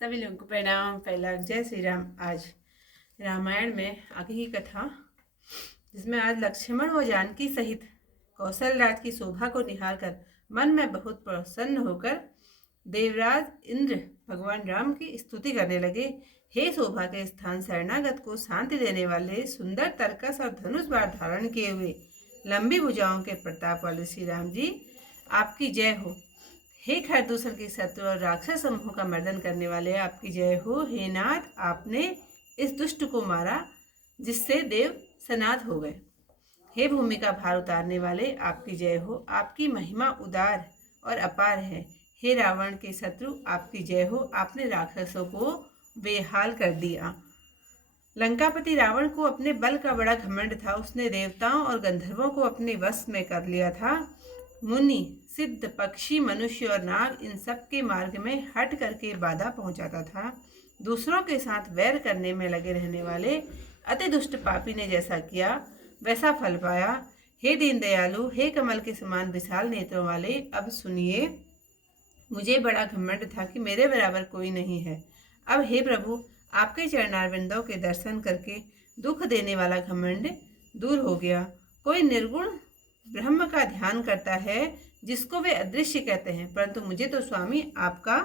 सभी लोगों को प्रणाम। पहला जय श्री राम। आज रामायण में आगे की कथा, जिसमें आज लक्ष्मण व जानकी सहित कौशल राज की शोभा को निहार कर मन में बहुत प्रसन्न होकर देवराज इंद्र भगवान राम की स्तुति करने लगे। हे शोभा के स्थान, शरणागत को शांति देने वाले, सुंदर तरकस और धनुष बाण धारण किए हुए, लंबी भुजाओं के प्रताप वाले श्री राम जी, आपकी जय हो। हे खरदूषण के शत्रु और राक्षस समूह का मर्दन करने वाले, आपकी जय हो। हे नाथ, आपने इस दुष्ट को मारा जिससे देव सनाथ हो गए। हे भूमि का भार उतारने वाले, आपकी जय हो। आपकी महिमा उदार और अपार है। हे रावण के शत्रु, आपकी जय हो। आपने राक्षसों को बेहाल कर दिया। लंकापति रावण को अपने बल का बड़ा घमंड था। उसने देवताओं और गंधर्वों को अपने वश में कर लिया था। मुनि, सिद्ध, पक्षी, मनुष्य और नाग, इन सब के मार्ग में हट करके बाधा पहुंचाता था। दूसरों के साथ वैर करने में लगे रहने वाले अति दुष्ट पापी ने जैसा किया वैसा फल पाया। हे दीन दयालु, हे कमल के समान विशाल नेत्रों वाले, अब सुनिए। मुझे बड़ा घमंड था कि मेरे बराबर कोई नहीं है। अब हे प्रभु, आपके चरणारविंदों के दर्शन करके दुख देने वाला घमंड दूर हो गया। कोई निर्गुण ब्रह्म का ध्यान करता है जिसको वे अदृश्य कहते हैं, परंतु मुझे तो स्वामी आपका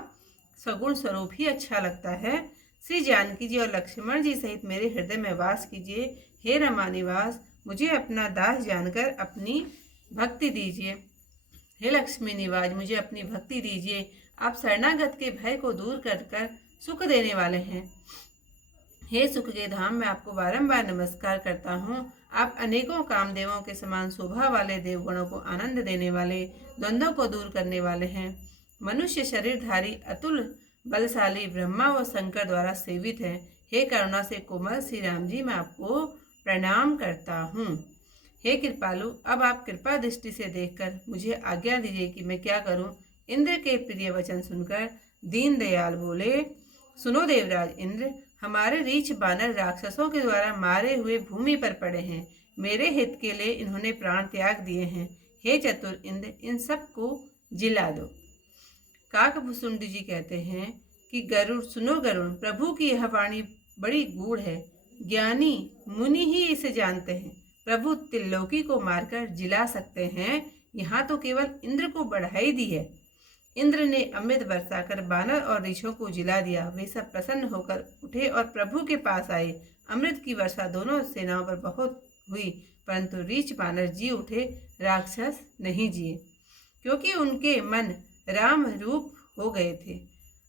सगुण स्वरूप ही अच्छा लगता है। श्री जानकी जी और लक्ष्मण जी सहित मेरे हृदय में वास कीजिए। हे रमा निवास, मुझे अपना दास जानकर अपनी भक्ति दीजिए। हे लक्ष्मी निवाज, मुझे अपनी भक्ति दीजिए। आप शरणागत के भय को दूर कर कर सुख देने वाले हैं। हे सुख के धाम, मैं आपको बारंबार नमस्कार करता हूँ। आप अनेकों कामदेवों के समान शोभा वाले, देवगणों को आनंद देने वाले, द्वंद्वों को दूर करने वाले हैं। मनुष्य शरीरधारी, अतुल बलशाली, ब्रह्मा व शंकर द्वारा सेवित हैं। हे करुणा से कोमल श्री राम जी, मैं आपको प्रणाम करता हूँ। हे कृपालु, अब आप कृपा दृष्टि से देखकर मुझे आज्ञा दीजिए कि मैं क्या करूं। इंद्र के प्रिय वचन सुनकर दीन दयाल बोले, सुनो देवराज इंद्र, हमारे रीछ बानर राक्षसों के द्वारा मारे हुए भूमि पर पड़े हैं। मेरे हित के लिए इन्होंने प्राण त्याग दिए हैं। हे चतुर इंद्र, इन सब को जिला दो। काकभुसुंड जी कहते हैं कि गरुड़, सुनो गरुड़, प्रभु की यह वाणी बड़ी गूढ़ है। ज्ञानी मुनि ही इसे जानते हैं। प्रभु त्रिलोकी को मारकर जिला सकते हैं। यहाँ तो केवल इंद्र को बढ़ाई दी है। इंद्र ने अमृत बरसाकर बानर और ऋषियों को जिला दिया। वे सब प्रसन्न होकर उठे और प्रभु के पास आए। अमृत की वर्षा दोनों सेनाओं पर बहुत हुई, परंतु ऋष बानर जी उठे, राक्षस नहीं जिए, क्योंकि उनके मन राम रूप हो गए थे।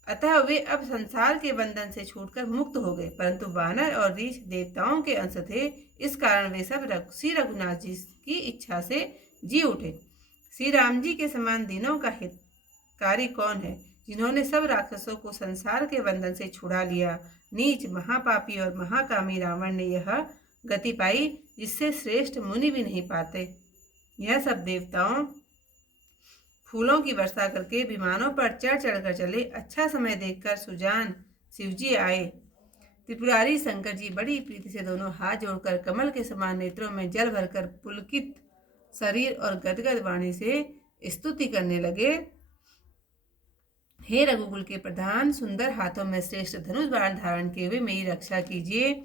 अतः वे अब संसार के बंधन से छूटकर मुक्त हो गए। परंतु वानर और ऋष देवताओं के अंश थे, इस कारण वे सब श्री रघुनाथ जी की इच्छा से जी उठे। श्री राम जी के समान दीनों का हितकारी कौन है, जिन्होंने सब राक्षसों को संसार के बंधन से छुड़ा लिया। नीच, महापापी और महाकामी रावण ने यह गति पाई जिससे श्रेष्ठ मुनि भी नहीं पाते। यह सब देवताओं फूलों की वर्षा करके विमानों पर चढ़ चढ़कर चले। अच्छा समय देखकर सुजान शिवजी आए। त्रिपुरारी शंकर जी बड़ी प्रीति से दोनों हाथ जोड़कर कमल के समान नेत्रों में जल भरकर पुलकित शरीर और गदगद वाणी से स्तुति करने लगे। हे रघुकुल के प्रधान, सुंदर हाथों में श्रेष्ठ धनुष बाण धारण किए हुए मेरी रक्षा कीजिए।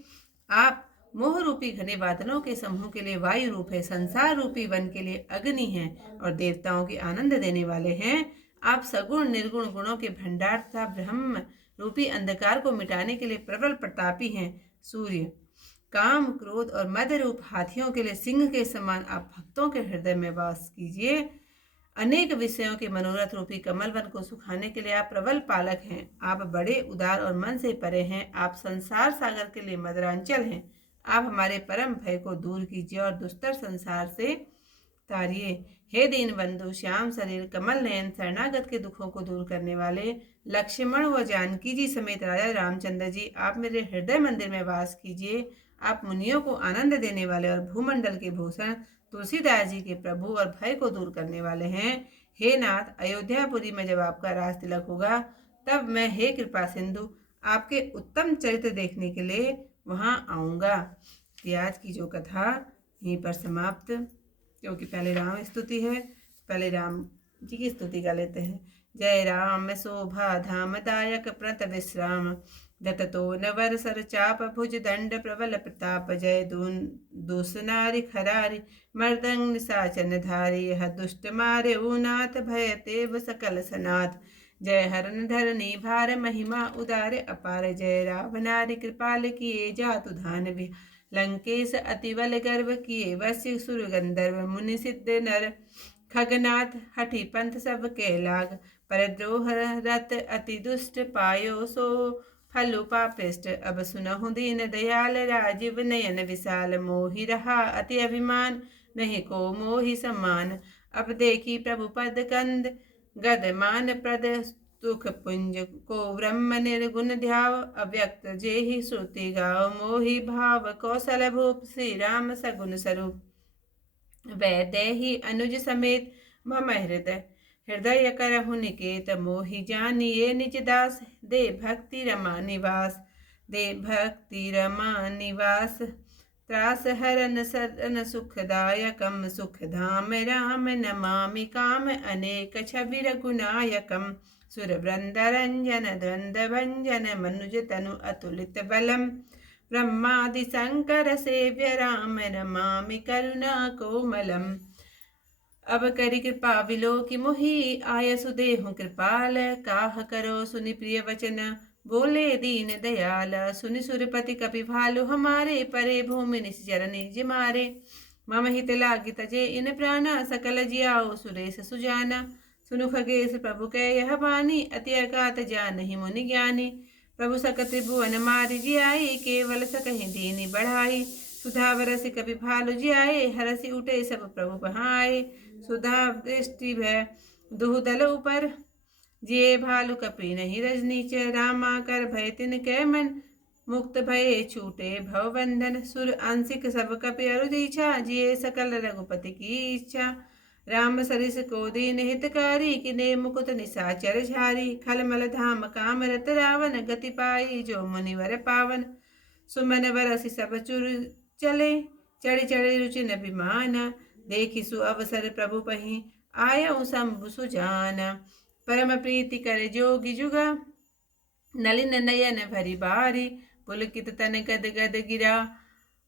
आप मोह रूपी घने बादलों के समूह के लिए वायु रूप है, संसार रूपी वन के लिए अग्नि है और देवताओं के आनंद देने वाले हैं। आप सगुण निर्गुण गुणों के भंडार तथा ब्रह्म रूपी अंधकार को मिटाने के लिए प्रबल प्रतापी हैं। सूर्य, काम, क्रोध और मद रूप हाथियों के लिए सिंह के समान आप भक्तों के हृदय में वास कीजिए। अनेक विषयों के मनोरथ रूपी कमल वन को सुखाने के लिए आप प्रबल पालक हैं। आप बड़े उदार और मन से परे हैं। आप संसार सागर के लिए मदरांचल हैं। आप हमारे परम भय को दूर कीजिए और दुस्तर संसार से तारिए। हे दीन बंधु, श्याम शरीर, कमल नयन, शरणागत के दुखों को दूर करने वाले लक्ष्मण व जानकी जी समेत राजा रामचंद्र जी, आप मेरे हृदय मंदिर में वास कीजिए। आप मुनियों को आनंद देने वाले और भूमंडल के भूषण तुलसीदास जी के प्रभु और भय को दूर करने वाले हैं। हे नाथ, अयोध्यापुरी में जब आपका राज तिलक होगा, तब मैं हे कृपा सिंधु आपके उत्तम चरित्र देखने के लिए वहां आऊँगा। आज की जो कथा यहीं पर समाप्त, क्योंकि पहले राम स्तुति है, पहले राम जी की स्तुति कर लेते हैं। जय राम शोभा धाम दायक प्रत विश्राम दत्तो नवर सर चाप भुज दंड प्रबल प्रताप जय दूसनारि खरारि मर्दंग निशाचन धारी यह दुष्ट मारे ऊनाथ भय तेव सकल सनाथ जय हरन धरनी भार महिमा उदार अपार जय रावनारि कृपाल किए जातु धानवी लंकेश अतिबल गर्व किए वश्य सुर गंधर्व मुनि सिद्ध नर खगनाथ हठि पंथ सब के लाग परद्रोह रत अति दुष्ट पायो सो फलु पापिष्ट अब सुनहु दीन दयाल राजीव नयन विशाल मोहि रहा अति अभिमान नहीं को मोहि सम्मान अब देखी प्रभु पद कंद गद मान प्रद सुख पुंज को ब्रह्म निर्गुण ध्याव अव्यक्त जेहि श्रुति गाव मोहि भाव कौशल भूप श्री राम सगुन स्वरूप वैदेही अनुज समेत मम हृदय करहु निकेत मोहि जानिए निज दास दे भक्ति रमा निवास दे भक्ति रमा निवास त्रास हरन सरन सुखदायकम सुख धाम राम नमामि काम अनेक छवि रघुनायकम सुर वृंद रंजन द्वंद भंजन मनुज तनु अतुलित बलम ब्रह्मादि शंकर सेव्य राम नमामि करुणा कोमलम अब करि कृपा विलो कि मोहि आय सुदेहु कृपाल काह करो सुनि प्रिय वचन बोले दीन दयाल सुनि सुरपति कपि भालु हमारे परे भूमि निश्चर निज मारे मम हित लागी तजे इन प्राणा सकल जियाओ सुरेश सुजाना सुनु खगेश प्रभु कै यह बानी अति अगात जानहि मुनि ज्ञानी प्रभु सकत भुवन मारि जियाई केवल सकहि दीनि बढ़ाई सुधा बरसि कपि भालु जियाए हरसि उठे सब प्रभु बहाए सुधा दृष्टि भय दुहदल ऊपर जिये भालु कपि नहीं रजनीच रामा कर भय तिन कै मन मुक्त भये छूटे भव बंधन सुर आंशिक सब कपि अरुदीछा जिये सकल रघुपति की इच्छा राम सरिस को दीन हितकारी किने मुकुत निशाचर झारी खलमल धाम काम रत रावण गति पाई जो मुनिवर पावन सुमन बरसि सब चुर चले चढ़ी चढ़ी रुचि न विमान देखि सु अवसर प्रभु पहि आयऊ शंभु सुजान परम प्रीति कर जोगी जुगा नलिन नयन भरी बारी पुलकित तन गद गद गिरा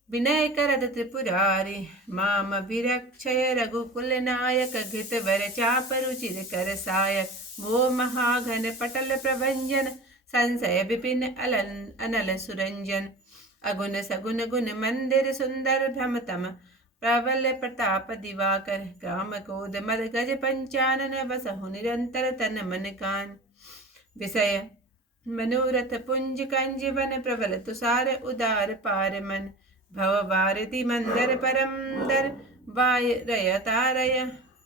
विनय करत त्रिपुरारी माम विरक्षय रघुकुल नायक घृत वर चाप रुचिर कर सायक मो महाघन पटल प्रभंजन संशय विपिन अनल सुरंजन अगुन सगुन गुण मंदिर सुंदर भ्रमतम प्रबल प्रताप दिवाकर काम क्रोध मद गज पंचानन बसहु निरंतर तन मन कान विषय मनोरथ पुंज कंज वन प्रबल तुषार उदार पार मन भव भारती मंदर परम दर वाय रय तारय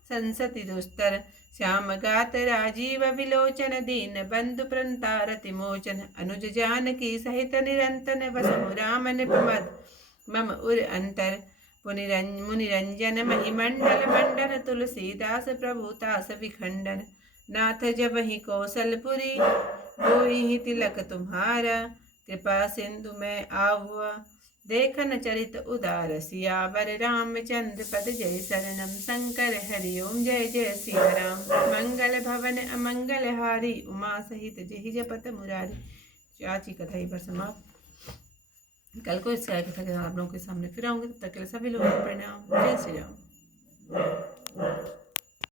संसति दुस्तर श्याम गात राजीव विलोचन दीन बंधु प्रंतारति मोचन अनुज जानकी सहित निरंतन बसहु राम निपमद मम उर अंतर मुनिरंजन महिमंडल मंडन तुलसीदास प्रभुतास विखंडन नाथ जब ही कौशलपुरी होई ही तिलक तुम्हारा कृपा सिंधु में आहुआ देखन चरित उदार सियावर रामचंद्र पद जय शरणम शंकर हरिओम जय जय सिया राम मंगल भवन अमंगल हारी उमा सहित जहि जपत मुरारी। चाची कथा ही पर समाप्त। कल को इसका कथा के आप लोगों के सामने फिर आऊंगी, तब तक के लिए सभी लोगों को प्रणाम। जय श्री राम।